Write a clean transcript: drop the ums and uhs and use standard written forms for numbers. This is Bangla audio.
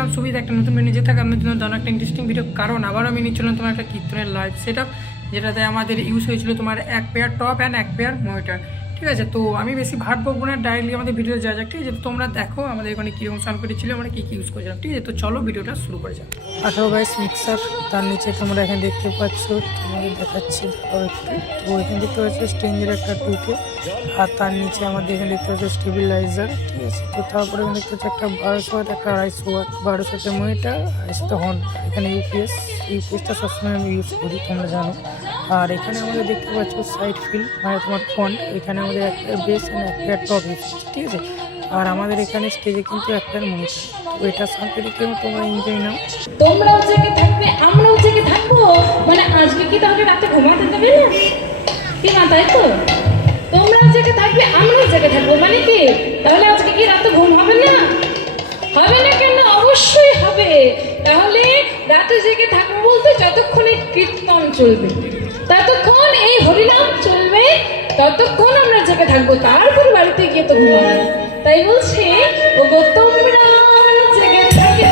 চললাম সুবিধা একটা নতুন ভিডিও নিয়ে থাকে আপনার জন্য দারুণ একটা ইন্টারেস্টিং ভিডিও, কারণ আবার আমি নিয়ে চললাম তোমার একটা কীর্তনের লাইভ সেট আপ, যেটাতে আমাদের ইউজ হয়েছিল তোমার এক পেয়ার টপ অ্যান্ড এক পেয়ার মনিটর। ঠিক আছে, তো আমি বেশি ভাট বকবো না, ডাইরেক্টলি আমাদের ভিডিও যাওয়া যাক। ঠিক আছে, তো তোমরা দেখো আমাদের এখানে কীরকম সাউন্ড করেছিল, আমরা কী কী ইউজ করেছিলাম। ঠিক আছে, তো চলো ভিডিওটা শুরু করে যাক। 18 মিক্সার, তার নিচে তোমরা এখানে দেখতে পাচ্ছ, তোমাদের দেখাচ্ছি একটু। তো এখানে দেখতে পাচ্ছ স্ট্রেঞ্জের একটা টুকে, আর তার নিচে আমাদের এখানে দেখতে পাচ্ছ স্টেবিলাইজার। ঠিক আছে, তো তারপরে এখানে দেখতে পাচ্ছ একটা 1200 ওয়াট, একটা 250 ওয়াট, 1200 মনিটর, আর সাথে হর্ন। এখানে ইউপিএসটা সবসময় আমি ইউজ করি, তোমরা জানো। আর এখানে আমাদের দেখতে পাচ্ছ সাইড ফিল, মানে তোমার ফন্ট। এখানে আমাদের একটা বেস আর একটা টপ ইউজ করছি। ঠিক আছে, আর আমাদের এখানে স্টেজে কিন্তু একটা মনিটর। তো এটা সাংকেতিক তোমরা এনজয় নাও। তোমরাও জেগে থাকবে, আমরাও জেগে থাকবো, মানে আজকে কি তাহলে রাতে ঘুমাতে দেবে না কি না, তাই তো? তোমরাও জেগে থাকবে, আমরাও জেগে থাকবো, মানে কি তাহলে আজকে কি রাতে ঘুম হবে না? হবে না কেন? অবশ্যই হবে। তাহলে রাতে জেগে থাকবো বলতে যতক্ষণে কীর্তন চলবে, ততক্ষণ এই হরিনাম চলবে, ততক্ষণ আমরা জেগে থাকবো। তারপরে বাড়িতে গিয়ে তো ঘুমাবো। তাই বলছে ওগো তোমরা জেগে থাকবে,